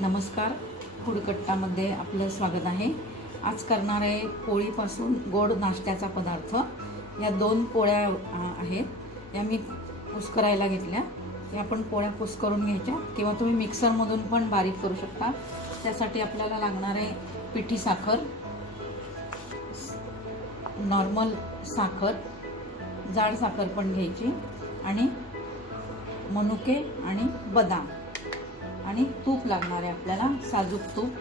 नमस्कार. फूडकट्टामध्ये आपलं स्वागत आहे. आज करणार आहे पोळीपासून गोड नाश्त्याचा पदार्थ. या दोन पोळ्या आहेत. या मी कुस्करायला घेतल्या. या आपण पोळ्या कुस्करून घ्यायच्या. किंवा तुम्ही मिक्सरमधून पण बारीक करू शकता. त्यासाठी आपल्याला लागणार आहे पिठी साखर. नॉर्मल साखर. जाड साखर पण घ्यायची. आणि मनुके आणि बदाम. आणि तूप लागणार आहे आपल्याला साजूक तूप.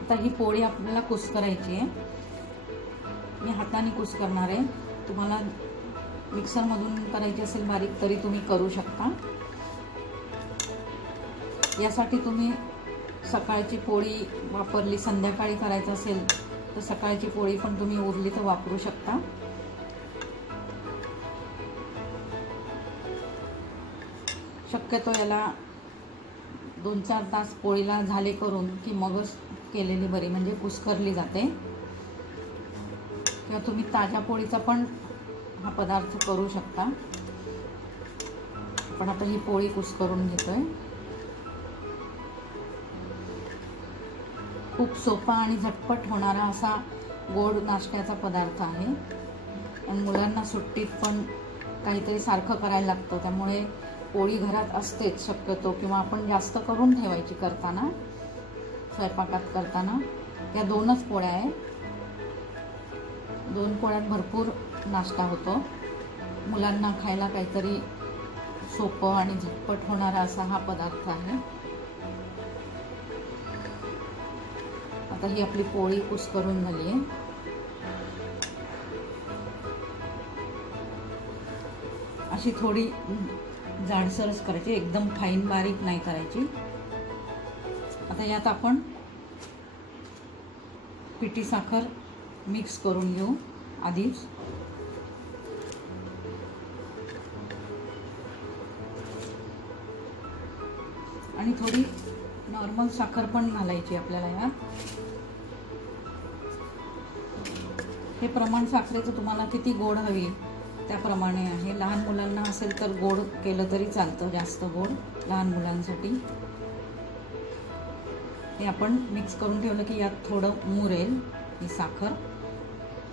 आता ही पोळी आपल्याला कुस्करायची आहे. मी हाताने कुस करणार आहे. तुम्हाला मिक्सरमधून करायची असेल बारीक तरी तुम्ही करू शकता. यासाठी तुम्ही सकाळची पोळी वापरली संध्याकाळी करायचं असेल तर सकाळची पोळी पण तुम्ही उरली तर वापरू शकता. शक्यतो याला दोन चार तास पोळीला झाले करून की मगच केलेली बरी म्हणजे कुस्करली जाते. किंवा तुम्ही ताज्या पोळीचा पण हा पदार्थ करू शकता. पण आता ही पोळी कुस्करून घेतोय. खूप सोपा आणि झटपट होणारा असा गोड नाश्त्याचा पदार्थ आहे. आणि मुलांना सुट्टीत पण काहीतरी सारखं करायला लागतं त्यामुळे पोळी घरात असतेच शक्यतो किंवा आपण जास्त करून ठेवायची करताना स्वयंपाकात करताना या दोनच पोळ्या आहे दोन पोळ्यात भरपूर नाश्ता होतो. मुलांना खायला काहीतरी सोपं आणि झटपट होणारा असा हा पदार्थ आहे. आता ही आपली पोळी कुस्करून झाली आहे. अशी थोडी जाडसरच करायची एकदम फाईन बारीक नाही करायची. आता यात आपण पिठी साखर मिक्स करून घेऊ आधीच. आणि थोडी नॉर्मल साखर पण घालायची आपल्याला यात. हे प्रमाण साखरेचं तुम्हाला किती गोड हवी त्याप्रमाणे आहे. लहान मुलांना असेल तर गोड केलं तरी चालतं जास्त गोड. लहान मुलांसाठी. हे आपण मिक्स करून ठेवलं की यात थोडं मुरेल ही साखर.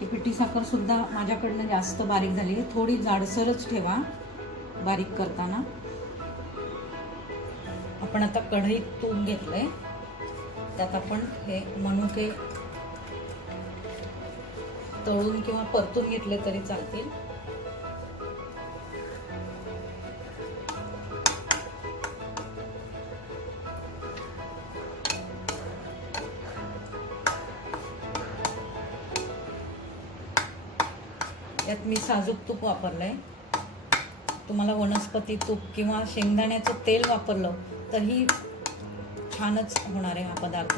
ही पिठी साखरसुद्धा माझ्याकडनं जास्त बारीक झाली आहे. थोडी जाडसरच ठेवा बारीक करताना. आपण आता कढईत तूप आहे त्यात आपण हे मनुके तळून किंवा परतून घेतले तरी चालतील. त्यात मी साजूक तूप वापरलं आहे तुम्हाला वनस्पती तूप किंवा शेंगदाण्याचं तेल वापरलं तरी छानच होणार आहे हा पदार्थ.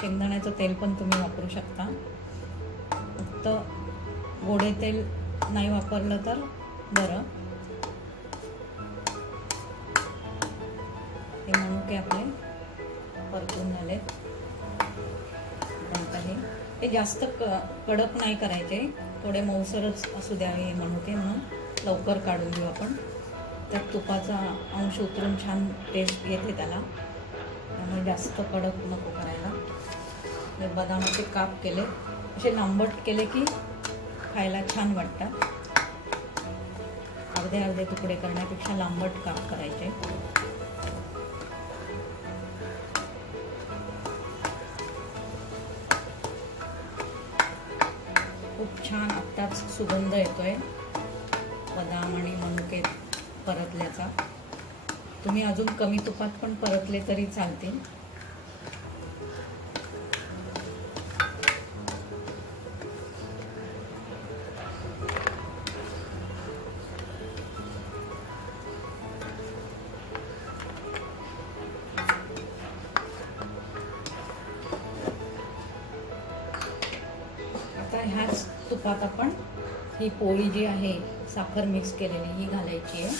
शेंगदाण्याचं तेल पण तुम्ही वापरू शकता. फक्त गोडे तेल नाही वापरलं तर बरं. हे मनुके आपले परतून झाले नंतर हे हे जास्त क कडक नाही करायचे. थोडे मऊसरच असू द्यावे म्हणू ते म्हणून लवकर काढून घेऊ आपण. त्यात तुपाचा अंश उतरून छान टेस्ट येते त्याला. त्यामुळे जास्त कडक नको करायला. हे बदामाचे काप केले. असे लांबट केले की खायला छान वाटतात. अर्धे अर्धे तुकडे करण्यापेक्षा लांबट काप करायचे. सुगंध येतोय. बदाम आणि मनुके परतल्याचा. तुम्ही अजून कमी तुपात पण परतले तरी चालतील. तुपात आपण ही पोळी जी आहे साखर मिक्स केलेली ही घालायची आहे.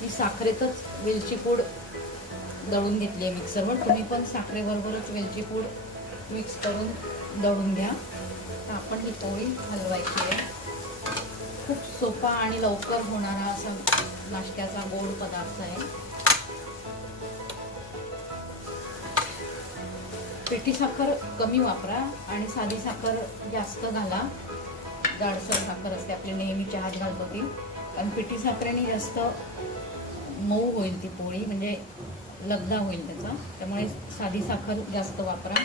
ही साखरेतच वेलची पूड दळून घेतली आहे मिक्सरवर तुम्ही पण साखरेबरोबरच वेलची पूड मिक्स करून दळून घ्या. आपण ही पोळी हलवायची आहे. खूप सोपा आणि लवकर होणारा असा नाश्त्याचा गोड पदार्थ आहे. पिठी साखर कमी वापरा आणि साधी साखर जास्त घाला. जाडसर साखर असते आपली नेहमी चहात घालतो ती. कारण पिठी साखरेने जास्त मऊ होईल ती पोळी म्हणजे लगदा होईल त्याचा. त्यामुळे साधी साखर जास्त वापरा.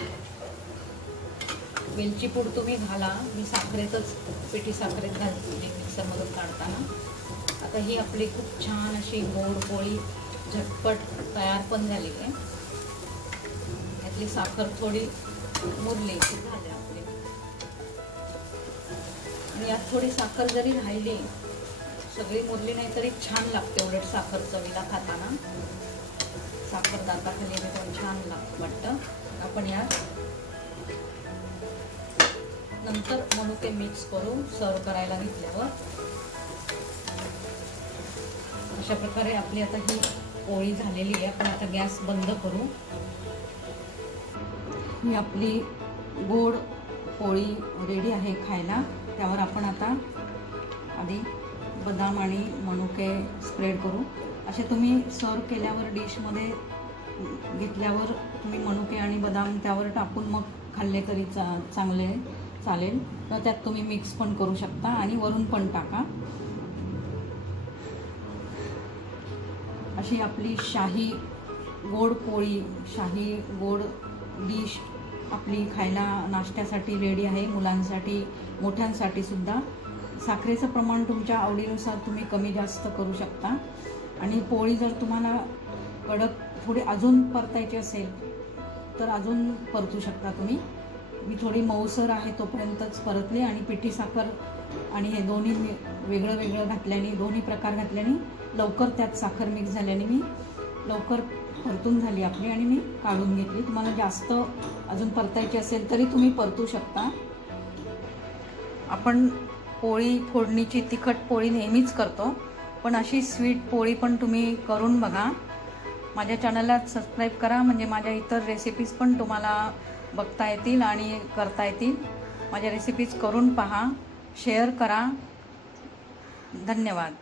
वेलची पूड तुम्ही घाला. मी साखरेतच पिठी साखरेत घालते मिक्सरमधून काढताना. आता ही आपली खूप छान अशी गोड पोळी झटपट तयार पण झाली आहे. त्यातली साखर थोडी मुरली की आपली. आणि यात थोडी साखर जरी राहिली सगळी मुरली नाही तरी छान लागते उलट साखर चवीला खाताना. साखर दाताखाली पण छान लागतं वाटतं. आपण यात नंतर मनुके मिक्स करू सर्व करायला घेतल्यावर. अशा प्रकारे आपली आता ही पोळी झालेली आहे. आपण आता गॅस बंद करू. ही आपली गोड पोळी रेडी आहे खायला. त्यावर आपण आता आधी बदाम आणि मनुके स्प्रेड करू. असे तुम्ही सर्व केल्यावर डिशमध्ये घेतल्यावर तुम्ही मनुके आणि बदाम त्यावर टाकून मग खाल्ले तरी चा चांगले चालेल. तर त्यात तुम्ही मिक्स पण करू शकता आणि वरून पण टाका. अशी आपली शाही गोड पोळी शाही गोड डिश आपली खायला नाश्त्यासाठी रेडी आहे मुलांसाठी मोठ्यांसाठी सुद्धा. साखरेचं प्रमाण तुमच्या आवडीनुसार तुम्ही कमी जास्त करू शकता. आणि पोळी जर तुम्हाला कडक थोडी अजून परतायची असेल तर अजून परतू शकता तुम्ही. मी थोडी मऊसर आहे तोपर्यंतच परतली आणि पिठी साखर आणि हे दोन्ही मी वेगळं वेगळं घातल्याने दोन्ही प्रकार घातल्याने लवकर त्यात साखर मिक्स झाल्याने मी लवकर परतून झाली आपली आणि मी काढून घेतली. तुम्हाला जास्त अजून परतायची असेल तरी तुम्ही परतू शकता. आपण पोळी फोडणीची तिखट पोळी नेहमीच करतो. पण अशी स्वीट पोळी पण तुम्ही करून बघा. माझ्या चॅनलला सबस्क्राईब करा. म्हणजे माझ्या इतर रेसिपीज पण तुम्हाला बघता येतील आणि करता येतील. माझ्या रेसिपीज करून पहा. शेअर करा. धन्यवाद.